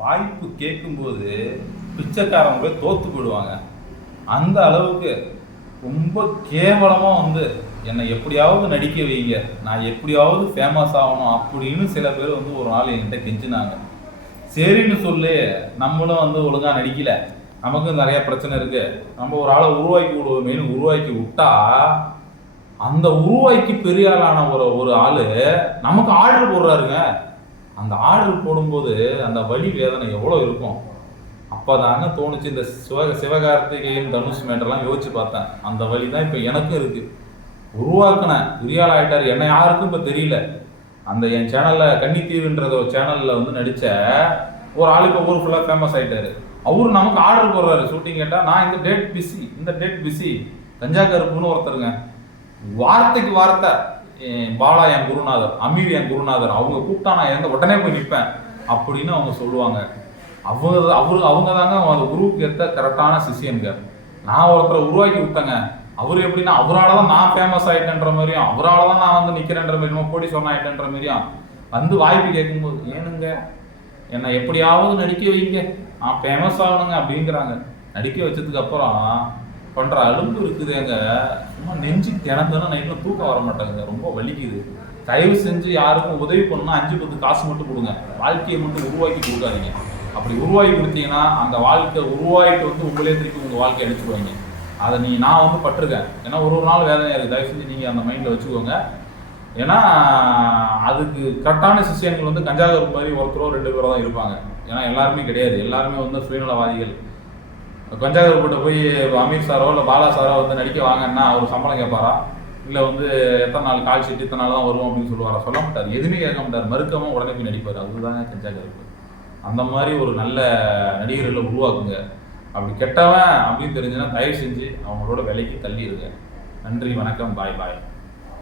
வாய்ப்பு கேட்கும்போது பிச்சைக்காரங்க போய் தோத்து போயிடுவாங்க. அந்த அளவுக்கு ரொம்ப கேவலமாக வந்து என்னை எப்படியாவது நடிக்க வைங்க. நான் எப்படியாவது ஃபேமஸ் ஆகணும் அப்படின்னு சில பேர் வந்து ஒரு நாள் என்கிட்ட கெஞ்சினாங்க. சரின்னு சொல்லி நம்மளும் வந்து ஒழுங்காக நடிக்கல. நமக்கும் நிறையா பிரச்சனை இருக்குது நம்ம ஒரு ஆளை உருவாக்கி விடுவோமேனு உருவாக்கி விட்டா அந்த உருவாக்கி பெரிய ஆளான ஒரு ஒரு ஆள் நமக்கு ஆர்டர் போடுறாருங்க. அந்த ஆர்டர் போடும்போது அந்த வலி வேதனை எவ்வளோ இருக்கும்? அப்போ தாங்க தோணுச்சு இந்த சிவ சிவகார்த்திகேயன் தனுஷ் மேட்டர்லாம் யோசிச்சு பார்த்தேன். அந்த வழி தான் இப்போ எனக்கும் இருக்குது உருவாக்கினேன் பெரிய ஆகிட்டார் என்னை யாருக்கும் இப்போ தெரியல. அந்த என் சேனலில் கன்னித்தீவுன்றத ஒரு சேனலில் வந்து நடித்த ஒரு ஆள் இப்போ ஊர் ஃபுல்லாக ஃபேமஸ் ஆகிட்டார் அவரு நமக்கு ஆர்டர் போடுறாரு. ஷூட்டிங் கேட்டால் நான் இந்த டேட் பிஸி இந்த டேட் பிஸி கஞ்சா கருப்புன்னு ஒருத்தருங்க. வார்த்தைக்கு வார்த்தை. பாலா என் குருநாதர் அமீர் என் குருநாதர் அவங்க கூப்பிட்டா நான் இறந்த உடனே போய் நிற்பேன் அப்படின்னு அவங்க சொல்லுவாங்க. அவங்க அவரு அவங்க தாங்க அந்த குருவுக்கு ஏற்ற கரெக்டான சிஷியன்க நான் ஒருத்தரை உருவாக்கி விட்டேங்க. அவர் எப்படின்னா அவரால் தான் நான் ஃபேமஸ் ஆயிட்டேன்ற மாதிரியும் அவரால் தான் நான் வந்து நிற்கிறேன்ற மாதிரி நம்ம போடி சொன்ன ஆகிட்டேன்ற மாதிரியும் வந்து வாய்ப்பு கேட்கும்போது ஏனுங்க என்னை எப்படியாவது நடிக்க வைங்க. நான் ஃபேமஸ் ஆகணுங்க அப்படிங்கிறாங்க. நடிக்க வச்சதுக்கு அப்புறம் பண்ற அலும்பு இருக்குதுங்க. சும்மா நெஞ்சு தினந்தனம் நைட்டில் தூக்கம் வர மாட்டாங்க ரொம்ப வலிக்குது. தயவு செஞ்சு யாருக்கும் உதவி பண்ணணும்னா அஞ்சு பத்து காசு மட்டும் கொடுங்க. வாழ்க்கையை மட்டும் உருவாக்கி கொடுக்காதீங்க. அப்படி உருவாக்கி கொடுத்தீங்கன்னா அந்த வாழ்க்கை உருவாக்கிட்டு வந்து உங்களே திருப்பி உங்க வாழ்க்கை அடிச்சுடுவாங்க அதை நீ நான் வந்து பட்டிருக்கேன். ஏன்னா ஒரு ஒரு நாள் வேதனையா இருக்கு. தயவு செஞ்சு நீங்க அந்த மைண்ட்ல வச்சுக்கோங்க. ஏன்னா அதுக்கு கரெக்டான சிஷியன்கள் வந்து கஞ்சாகர் மாதிரி ஒருத்தரோ ரெண்டு பேரோ தான் இருப்பாங்க. ஏன்னா எல்லாருமே கிடையாது. எல்லாருமே வந்து சுயநலவாதிகள். கஞ்சாகர்கிட்ட போய் அமீர் சாரோ இல்லை பாலா சாரோ வந்து நடிக்க வாங்கன்னா அவர் சம்பளம் கேட்பாரா இல்லை வந்து எத்தனை நாள் கால் ஷீட் இத்தனை நாள் தான் வருவோம் அப்படின்னு சொல்லுவாரா? சொல்ல மாட்டார். எதுவுமே கேட்க மாட்டார். மறுக்காம உடனே போய் நடிப்பார். அதுதாங்க கஞ்சாகருக்கு அந்த மாதிரி ஒரு நல்ல நடிகர்களை உருவாக்குங்க. அப்படி கெட்டவன் அப்படின்னு தெரிஞ்சுன்னா தயவு செஞ்சு அவங்களோட விலைக்கு தள்ளிடுங்க. நன்றி வணக்கம் பாய் பாய்.